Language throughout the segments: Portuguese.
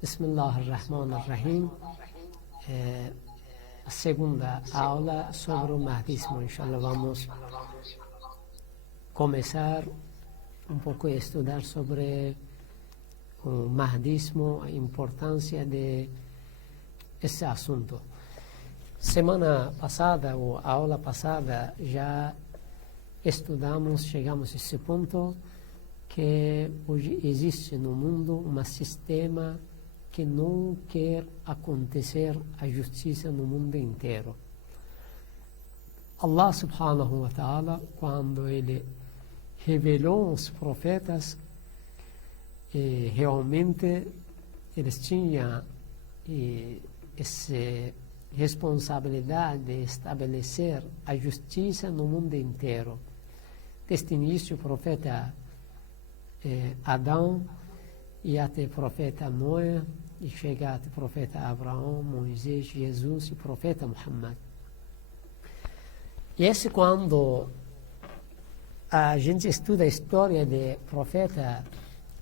Bismillahirrahmanirrahim. A segunda aula sobre o Mahdismo. Inshallah, vamos começar um pouco a estudar sobre o Mahdismo, a importância de esse assunto. Semana passada, ou aula passada, já chegamos a esse ponto que hoje existe no mundo um sistema que não quer acontecer a justiça no mundo inteiro. Allah subhanahu wa ta'ala, quando ele revelou os profetas, realmente eles tinham essa responsabilidade de estabelecer a justiça no mundo inteiro. Desde o início, o profeta Adão, e até o profeta Noé, e chega até o profeta Abraão, Moisés, Jesus e o profeta Muhammad. E esse, quando a gente estuda a história do profeta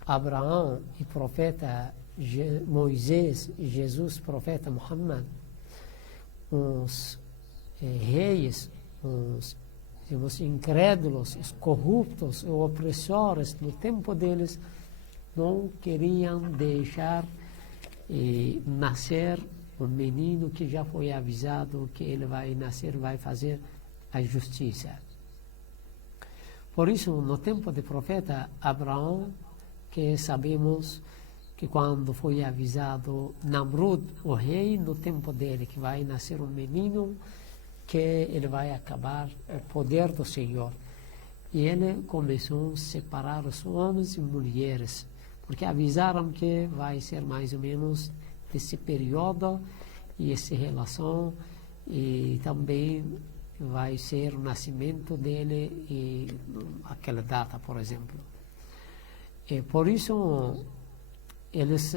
Abraão e profeta Moisés e Jesus, profeta Muhammad, os reis, os incrédulos, os corruptos, os opressores, no tempo deles, não queriam deixar nascer um menino que já foi avisado que ele vai nascer, vai fazer a justiça. Por isso, no tempo do profeta Abraão, que sabemos que quando foi avisado Namrud, o rei, no tempo dele, que vai nascer um menino, que ele vai acabar o poder do Senhor. E ele começou a separar os homens e mulheres, porque avisaram que vai ser mais ou menos desse período e essa relação, e também vai ser o nascimento dele e aquela data, por exemplo. E por isso, eles...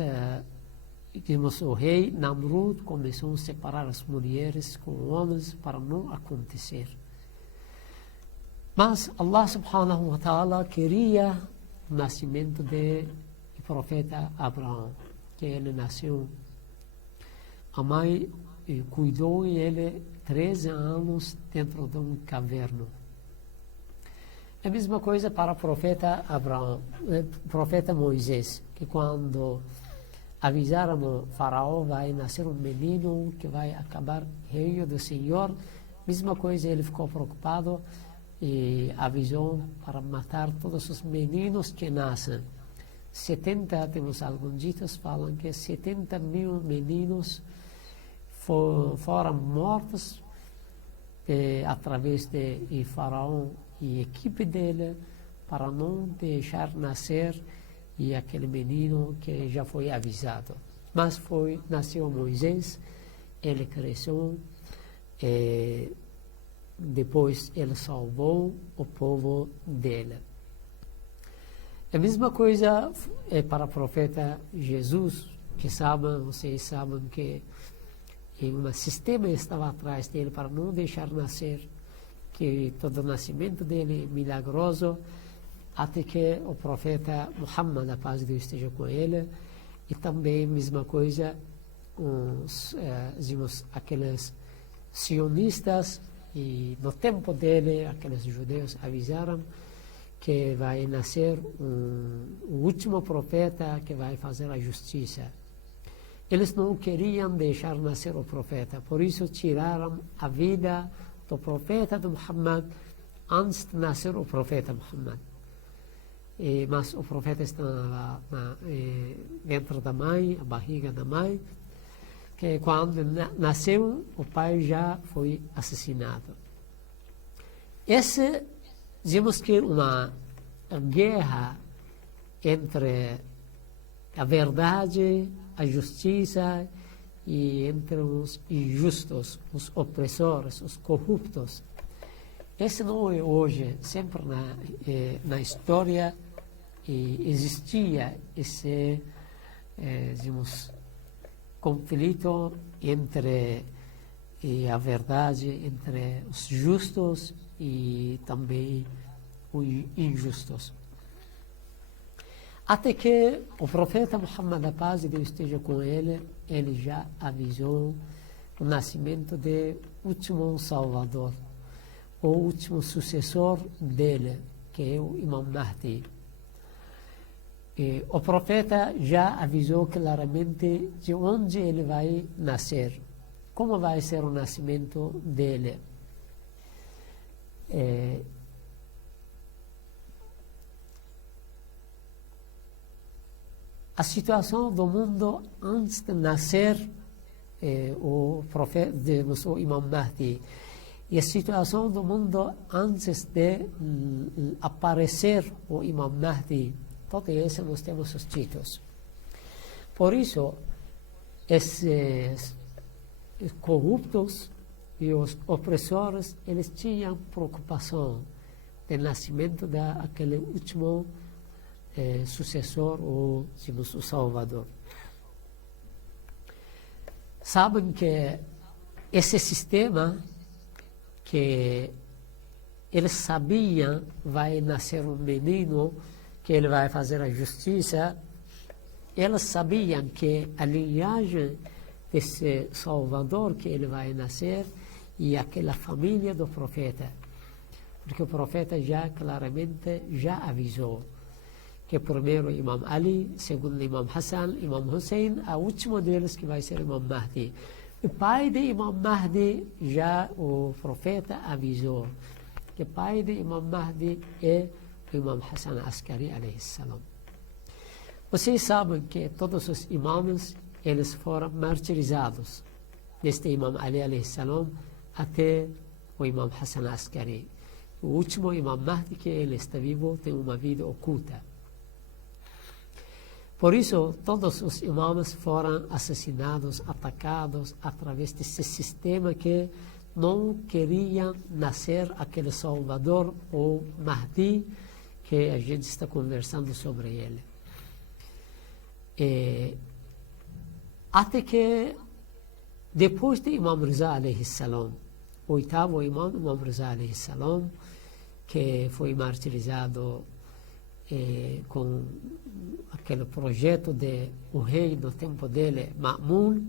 o rei Namrud começou a separar as mulheres com homens para não acontecer. Mas Allah subhanahu wa ta'ala queria o nascimento do profeta Abraão, que ele nasceu. A mãe cuidou ele 13 anos dentro de um caverna. É a mesma coisa para o profeta Abraão, profeta Moisés, que quando avisaram o faraó, vai nascer um menino que vai acabar reino do Senhor. Mesma coisa, ele ficou preocupado e avisou para matar todos os meninos que nascem. Temos alguns ditos falam que 70 mil meninos foram mortos através de faraó e equipe dele, para não deixar nascer e aquele menino que já foi avisado. Mas nasceu Moisés, ele cresceu, depois ele salvou o povo dele. A mesma coisa é para o profeta Jesus, que vocês sabem que um sistema estava atrás dele para não deixar nascer, que todo o nascimento dele é milagroso, até que o profeta Muhammad, a paz de Deus esteja com ele, e também a mesma coisa, aqueles sionistas, e no tempo dele, aqueles judeus avisaram que vai nascer o último profeta que vai fazer a justiça. Eles não queriam deixar nascer o profeta, por isso tiraram a vida do profeta de Muhammad antes de nascer o profeta Muhammad. Mas o profeta está dentro da mãe, a barriga da mãe, que quando nasceu, o pai já foi assassinado. Dizemos que uma guerra entre a verdade, a justiça, e entre os injustos, os opressores, os corruptos. Esse não é hoje, sempre na história existia esse, conflito entre a verdade, entre os justos e também os injustos. Até que o profeta Muhammad, a paz de Deus esteja com ele já avisou o nascimento do último Salvador, o último sucessor dele, que é o Imam Mahdi. O profeta já avisou claramente de onde ele vai nascer, como vai ser o nascimento dele. A situação do mundo antes de nascer o profeta, o Imam Mahdi, e a situação do mundo antes de aparecer o Imam Mahdi, todo isso nós temos os títulos. Por isso, esses corruptos e os opressores, eles tinham preocupação do nascimento daquele último sucessor, ou o Salvador. Sabem que esse sistema que eles sabiam vai nascer um menino, que ele vai fazer a justiça, eles sabiam que a linhagem desse Salvador que ele vai nascer e aquela família do profeta, porque o profeta já claramente já avisou que primeiro Imam Ali, segundo Imam Hassan, Imam Hussein, a última deles que vai ser Imam Mahdi. O pai de Imam Mahdi, já o profeta avisou que o pai de Imam Mahdi é o Imam Hassan Askari alayhi salam. Vocês sabem que todos os imãs, eles foram martirizados, desde Imam Ali alayhi salam até o Imam Hassan Askari. O último Imam Mahdi, que ele está vivo, tem uma vida oculta. Por isso, todos os imãs foram assassinados, atacados, através desse sistema que não queria nascer aquele Salvador, ou Mahdi, que a gente está conversando sobre ele. Até que, depois de Imam Riza alayhi salam, o oitavo imam, Imam Riza alayhi salam, que foi martirizado com aquele projeto de o rei do tempo dele, Ma'mun.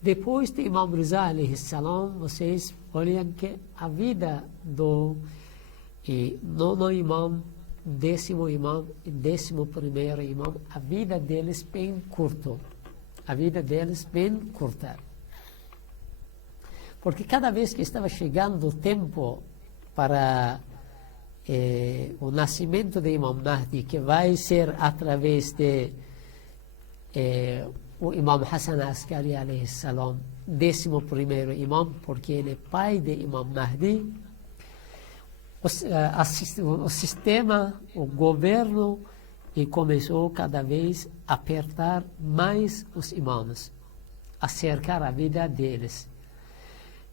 Depois de Imam Riza alayhi salam, vocês olham que a vida do nono imam, décimo imam e 11º imam, a vida deles bem curta. A vida deles bem curta. Porque cada vez que estava chegando o tempo para o nascimento de Imam Mahdi, que vai ser através de o Imam Hassan Askari alayhi salam, 11º imam, porque ele é pai de Imam Mahdi, o sistema, o governo, e começou cada vez a apertar mais os imãs, a cercar a vida deles.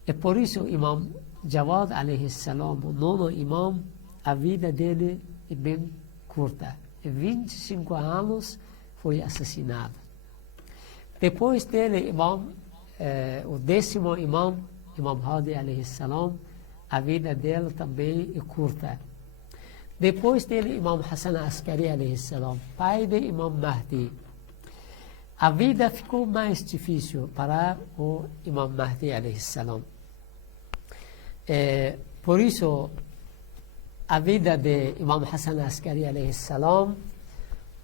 E por isso Imam Jawad alayhi salam, o nono imam, a vida dele é bem curta. 25 anos foi assassinado. Depois dele, o 10º imam, Imam Hadi alayhi salam, a vida dele também é curta. Depois dele, Imam Hassan Askari alayhi salam, pai de Imam Mahdi. A vida ficou mais difícil para o Imam Mahdi alayhi salam. Por isso, a vida de Imam Hassan Askari alayhi salam,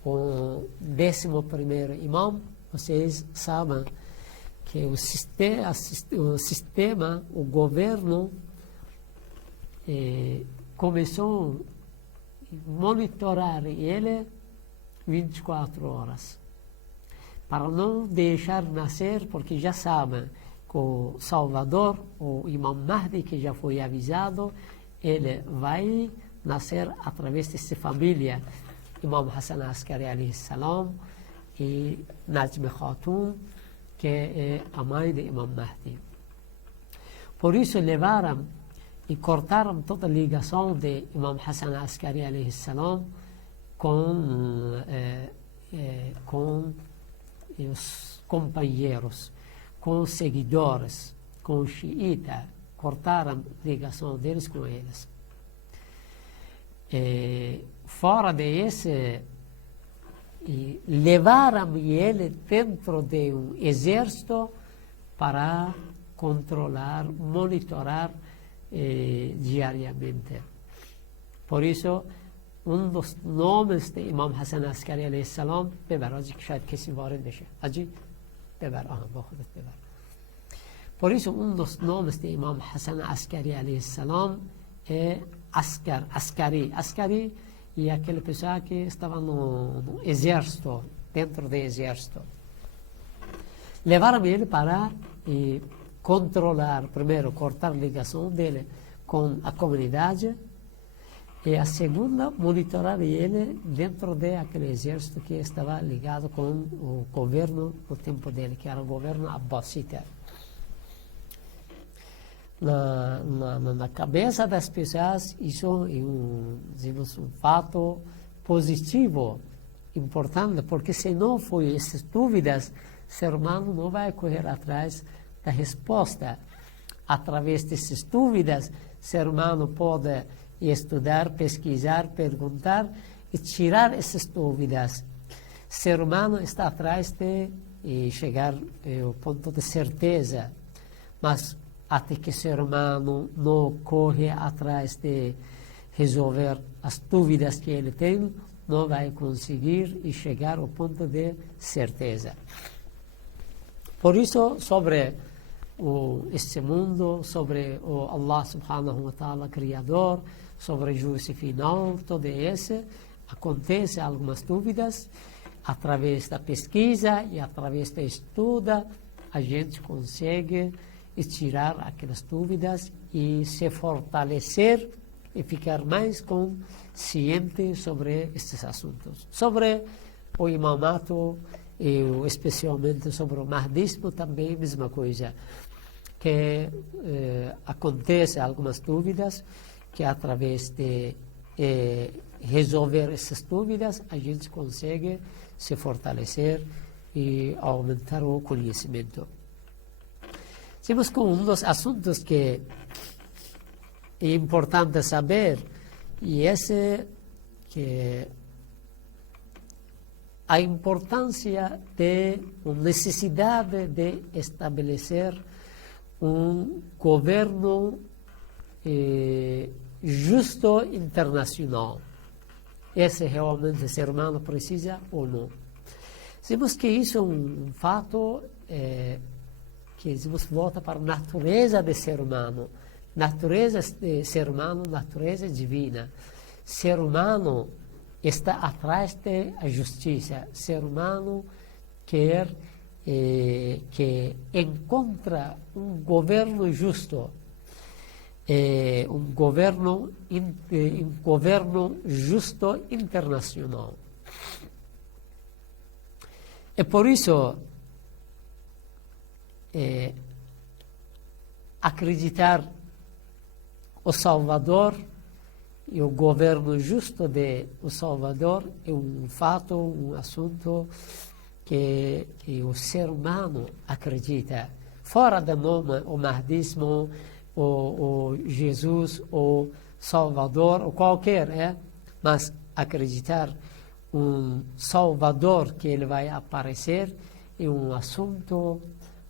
o 11º imam, vocês sabem que o sistema, o governo, começou a monitorar ele 24 horas, para não deixar nascer, porque já sabem que o Salvador, o Imam Mahdi, que já foi avisado, ele vai nascer através dessa família, Imam Hassan Askari alayhi salam e Najm Khatun, que é a mãe de Imam Mahdi. Por isso levaram e cortaram toda a ligação de Imam Hassan Askari alayhi salam com os companheiros, com os seguidores, com os xiitas. Cortaram a ligação deles com eles. Fora desse e levaram ele dentro de um exército para controlar, monitorar diariamente. Por isso, um dos nomes de Imam Hassan Askari علیه السلام ببر آجی که شاید کسی وارد بشه آجی ببر با خودت ببر. Por isso, um dos nomes de Imam Hassan Askari علیه السلام é Askari. Askari é aquela pessoa que estava no exército, dentro do exército. Levaram ele para controlar, primeiro, cortar a ligação dele com a comunidade, e a segunda, monitorar ele dentro daquele exército que estava ligado com o governo no tempo dele, que era o governo Abbasita. Na cabeça das pessoas, isso é um fato positivo, importante, porque se não for essas dúvidas, o ser humano não vai correr atrás da resposta. Através dessas dúvidas, o ser humano pode estudar, pesquisar, perguntar e tirar essas dúvidas. O ser humano está atrás de chegar ao ponto de certeza, mas até que o ser humano não corre atrás de resolver as dúvidas que ele tem, não vai conseguir chegar ao ponto de certeza. Por isso, sobre este mundo, sobre o Allah subhanahu wa ta'ala, Criador, sobre o juízo final, todo isso, acontece algumas dúvidas, através da pesquisa e através da estudo, a gente consegue tirar aquelas dúvidas e se fortalecer e ficar mais consciente sobre estes assuntos. Sobre o imamato, e especialmente sobre o mahdismo, também a mesma coisa, que acontece algumas dúvidas, que através de resolver essas dúvidas, a gente consegue se fortalecer e aumentar o conhecimento. Temos com um dos assuntos que é importante saber, e esse que a importância de a necessidade de estabelecer um governo justo internacional. Esse realmente o ser humano precisa ou não? Temos que isso é um fato que nos volta para a natureza do ser humano. Natureza do ser humano, natureza divina. Ser humano está atrás da justiça. Ser humano quer que encontra um governo justo, um governo justo internacional. E por isso, acreditar o Salvador e o governo justo de o Salvador é um fato, um assunto que o ser humano acredita. Fora do nome, o mahdismo, o Jesus, o Salvador, ou qualquer, mas acreditar um Salvador que ele vai aparecer é um assunto,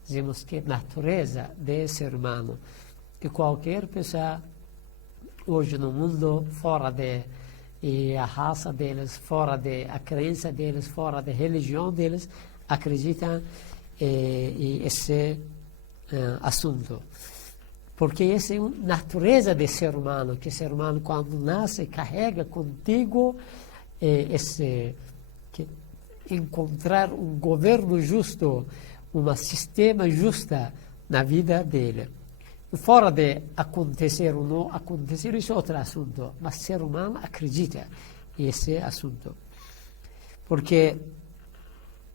dizemos que natureza do ser humano. Que qualquer pessoa hoje no mundo, fora a raça deles, fora a crença deles, fora da religião deles, acreditam esse assunto. Porque essa é a natureza do ser humano, que o ser humano, quando nasce, carrega contigo que encontrar um governo justo, um sistema justo na vida dele. Fora de acontecer ou não acontecer, isso é outro assunto. Mas o ser humano acredita nesse assunto. Porque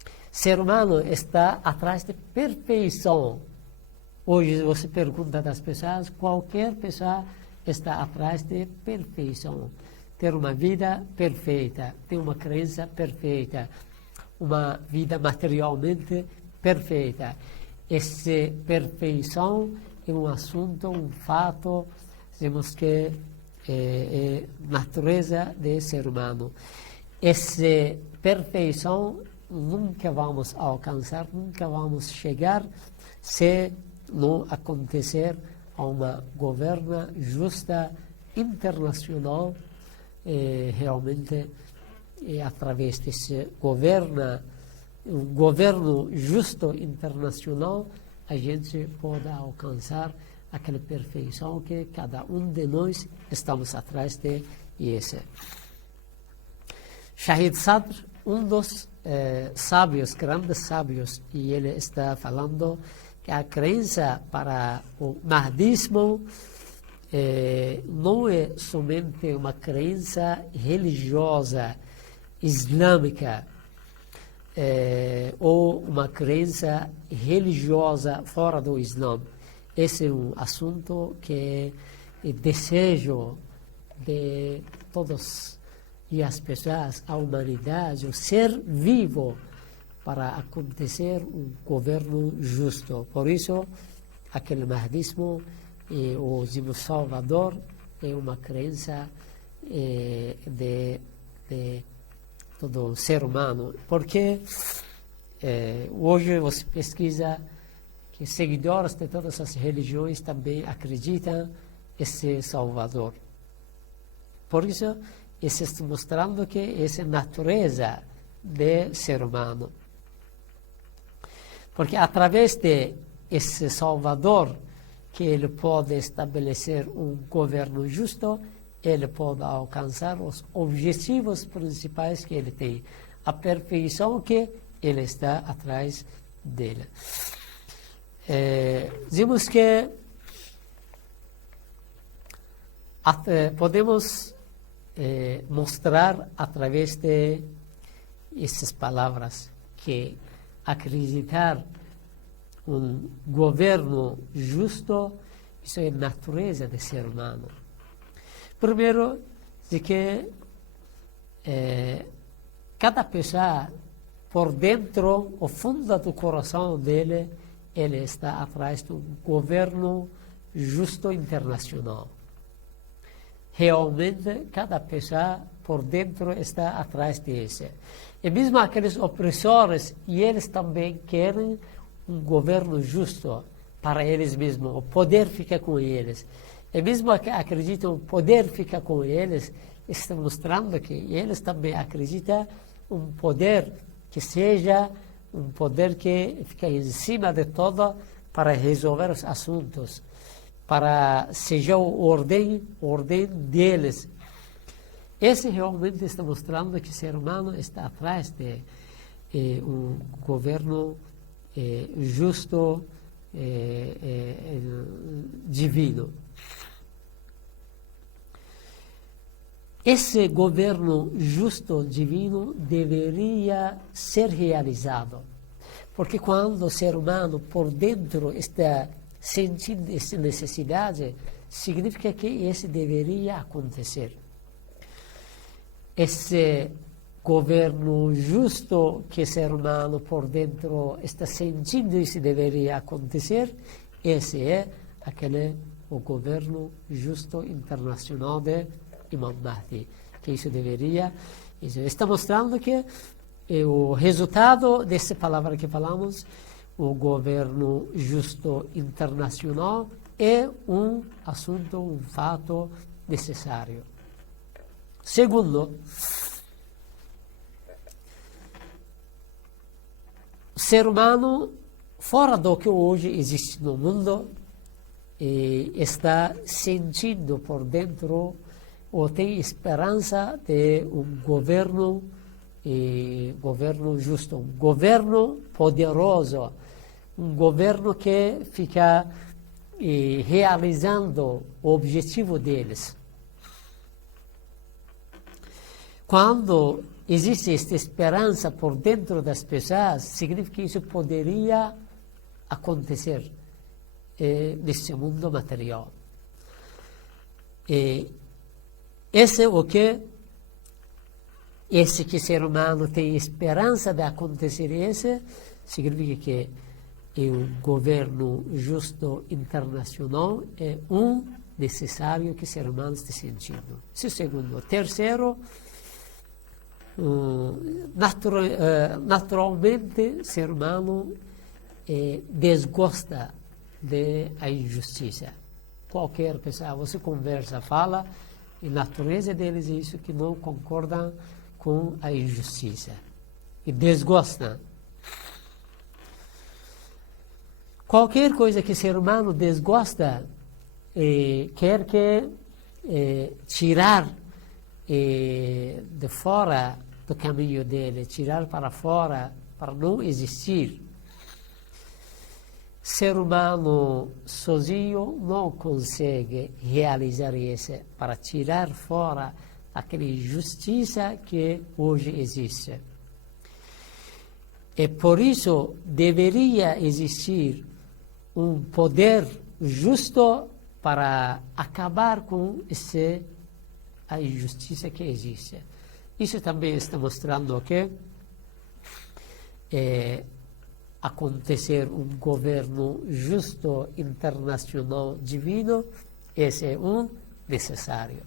o ser humano está atrás de perfeição. Hoje você pergunta das pessoas, qualquer pessoa está atrás de perfeição. Ter uma vida perfeita, ter uma crença perfeita, uma vida materialmente perfeita. Essa perfeição é um assunto, um fato, dizemos que é natureza do ser humano. essa perfeição nunca vamos alcançar, nunca vamos chegar se não acontecer uma governa justa internacional. Realmente, através desse um governo justo internacional, a gente pode alcançar aquela perfeição que cada um de nós estamos atrás de. Shahid Sadr, um dos sábios, grandes sábios, e ele está falando que a crença para o mahdismo não é somente uma crença religiosa, islâmica, ou uma crença religiosa fora do Islã. Esse é um assunto que é desejo de todos e as pessoas, a humanidade, o ser vivo, para acontecer um governo justo. Por isso, aquele mahdismo, o Zimo Salvador, é uma crença de todo ser humano. Porque hoje você pesquisa que seguidores de todas as religiões também acreditam nesse Salvador. Por isso, isso está mostrando que essa é a natureza do ser humano. Porque através de esse Salvador, que ele pode estabelecer um governo justo, ele pode alcançar os objetivos principais que ele tem, a perfeição que ele está atrás dele. Dizemos que podemos mostrar através de essas palavras que acreditar um governo justo, isso é a natureza do ser humano. Primeiro, de que cada pessoa, por dentro, o fundo do coração dele, ele está atrás de um governo justo internacional. Realmente, cada pessoa por dentro está atrás disso. E mesmo aqueles opressores, e eles também querem um governo justo para eles mesmos. O poder fica com eles. E mesmo que acreditam que o poder fica com eles, está mostrando que eles também acreditam um poder que seja um poder que fica em cima de tudo para resolver os assuntos, para seja a ordem deles. Esse realmente está mostrando que o ser humano está atrás de um governo justo, divino. Esse governo justo, divino, deveria ser realizado. Porque quando o ser humano por dentro está sentindo essa necessidade, significa que isso deveria acontecer. Esse governo justo que o ser humano por dentro está sentindo isso deveria acontecer, esse é o governo justo internacional de Imam Mahdi, que isso deveria. Isso está mostrando que o resultado dessa palavra que falamos, o governo justo internacional, é um assunto, um fato necessário. Segundo, o ser humano, fora do que hoje existe no mundo, está sentindo por dentro ou tem esperança de um governo justo, um governo poderoso, um governo que fica realizando o objetivo deles. Quando existe esta esperança por dentro das pessoas, significa que isso poderia acontecer nesse mundo material. Esse é o que o ser humano tem esperança de acontecer. Esse significa que um governo justo internacional é necessário que o ser humano esteja sentindo. Isso é o segundo. Terceiro, naturalmente, o ser humano desgosta da injustiça. Qualquer pessoa, você conversa, fala, e a natureza deles é isso, que não concordam com a injustiça. E desgostam. Qualquer coisa que o ser humano desgosta, quer que tirar de fora do caminho dele, tirar para fora, para não existir. Ser humano sozinho não consegue realizar isso, para tirar fora aquela injustiça que hoje existe. E por isso deveria existir um poder justo para acabar com a injustiça que existe. Isso também está mostrando que acontecer um governo justo, internacional, divino, esse é necessário.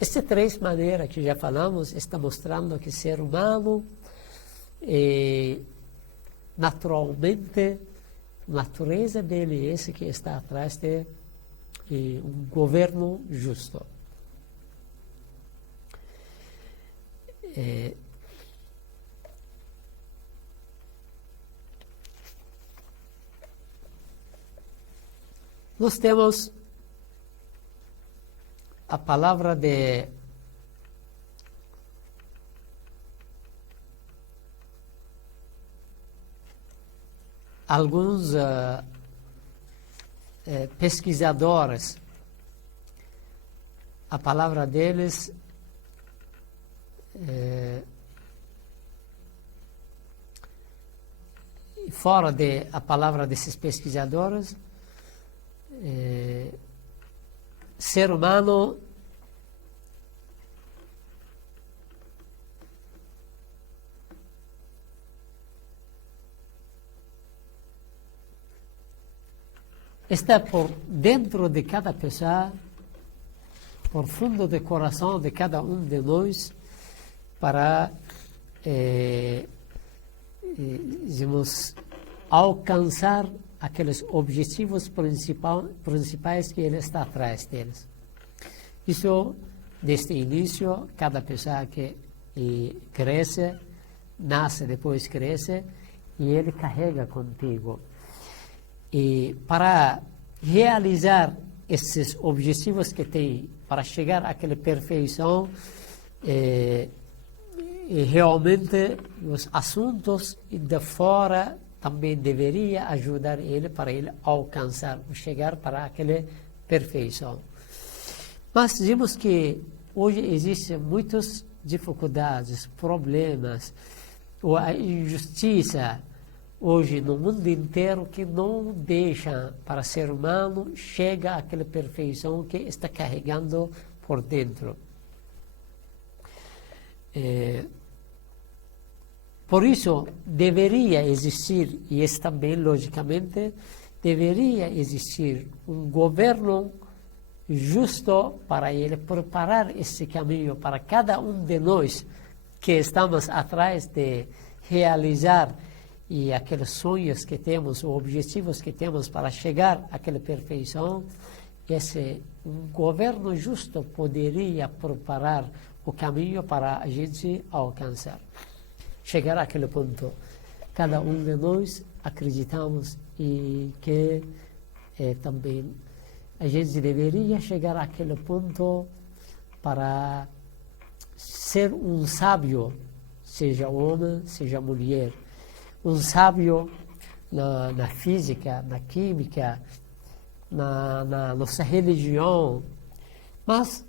Essas três maneiras que já falamos estão mostrando que o ser humano naturalmente, a natureza dele é esse que está atrás de um governo justo. Nós temos a palavra de alguns pesquisadores. A palavra deles fora a palavra desses pesquisadores, ser humano está por dentro de cada pessoa, por fundo do coração de cada um de nós, para alcançar aqueles objetivos principais que ele está atrás deles. Isso, desde o início, cada pessoa que cresce, nasce, depois cresce, e ele carrega contigo. E para realizar esses objetivos que tem, para chegar àquela perfeição, realmente os assuntos de fora também deveria ajudar ele para ele alcançar, chegar para aquela perfeição. Mas vimos que hoje existem muitas dificuldades, problemas, ou a injustiça hoje no mundo inteiro que não deixa para o ser humano chegar àquela perfeição que está carregando por dentro. Por isso, deveria existir, e isso também, logicamente, deveria existir um governo justo para ele preparar esse caminho para cada um de nós que estamos atrás de realizar e aqueles sonhos que temos, os objetivos que temos para chegar àquela perfeição. Esse um governo justo poderia preparar o caminho para a gente alcançar. Chegar àquele ponto. Cada um de nós acreditamos e que também a gente deveria chegar àquele ponto para ser um sábio, seja homem, seja mulher. Um sábio na física, na química, na nossa religião. Mas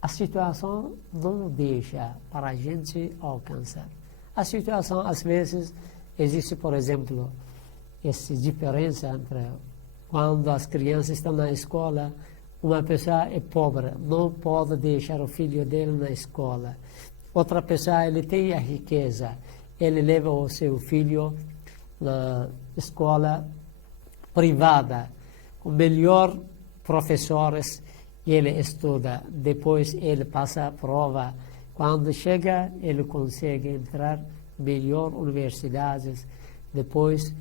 a situação não deixa para a gente alcançar. A situação, às vezes, existe, por exemplo, essa diferença entre quando as crianças estão na escola, uma pessoa é pobre, não pode deixar o filho dele na escola. Outra pessoa, ele tem a riqueza, ele leva o seu filho na escola privada, com melhor professores, e ele estuda. Depois ele passa a prova Quando chega, ele consegue entrar melhor universidades, depois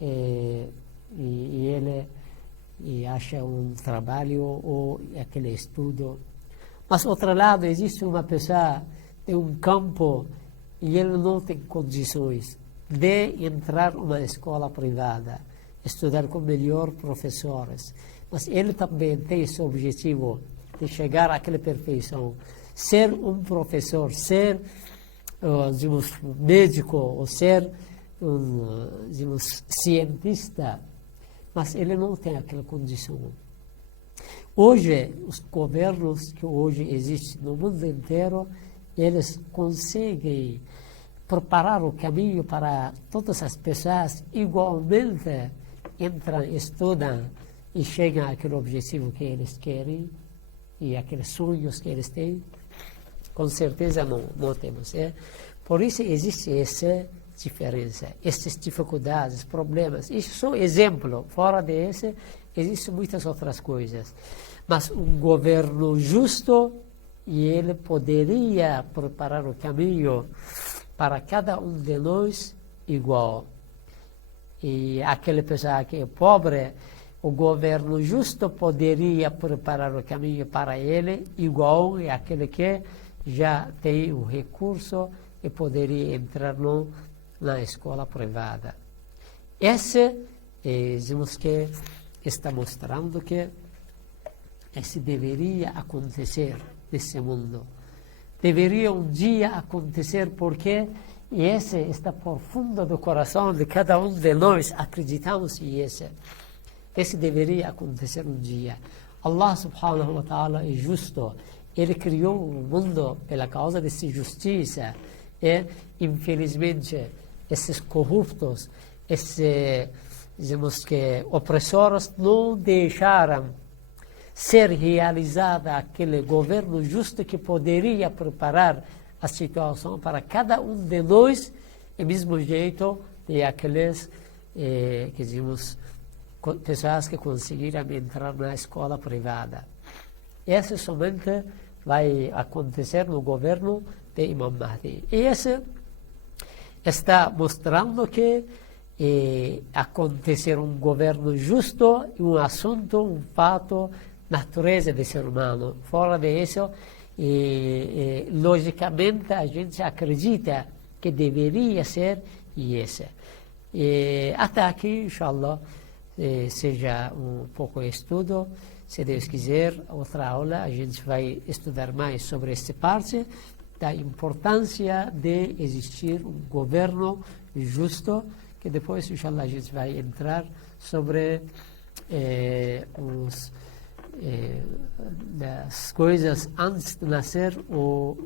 ele acha um trabalho ou aquele estudo. Mas, outro lado, existe uma pessoa em um campo e ele não tem condições de entrar numa escola privada, estudar com melhores professores. Mas ele também tem esse objetivo de chegar àquela perfeição, ser um professor, ser digamos, médico ou ser digamos, cientista, mas ele não tem aquela condição. Hoje, os governos que hoje existem no mundo inteiro, eles conseguem preparar o caminho para todas as pessoas igualmente entram, estudam e chegam àquele objetivo que eles querem e aqueles sonhos que eles têm. Com certeza não temos. Por isso existe essa diferença, essas dificuldades, problemas. Isso são exemplos. Fora desse, existem muitas outras coisas. Mas um governo justo, e ele poderia preparar o caminho para cada um de nós igual. E aquela pessoa que é pobre, o governo justo poderia preparar o caminho para ele igual e aquele que já tem o recurso e poderia entrar na escola privada. Esse, dizemos que está mostrando que esse deveria acontecer nesse mundo. Deveria um dia acontecer porque esse está por fundo do coração de cada um de nós, acreditamos em esse. Esse deveria acontecer um dia. Allah subhanahu wa ta'ala é justo. Ele criou o mundo pela causa dessa justiça. E, infelizmente, esses corruptos, esses, dizemos que, opressores não deixaram ser realizado aquele governo justo que poderia preparar a situação para cada um de nós, do mesmo jeito de aqueles, que dizemos, pessoas que conseguiram entrar na escola privada. Esse somente vai acontecer no governo de Imam Mahdi. E esse está mostrando que acontecer um governo justo é um assunto, um fato, natureza do ser humano. Fora disso, logicamente, a gente acredita que deveria ser esse. Até aqui, inshallah, seja um pouco estudo. Se Deus quiser, outra aula, a gente vai estudar mais sobre esta parte da importância de existir um governo justo, que depois, inshallah, a gente vai entrar sobre das coisas antes de nascer, ou,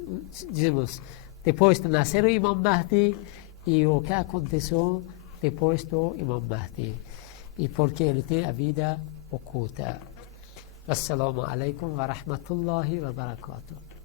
dizemos, depois de nascer o Imam Mahdi e o que aconteceu depois do Imam Mahdi. E porque ele tem a vida oculta. Assalamu alaikum wa rahmatullahi wa barakatuh.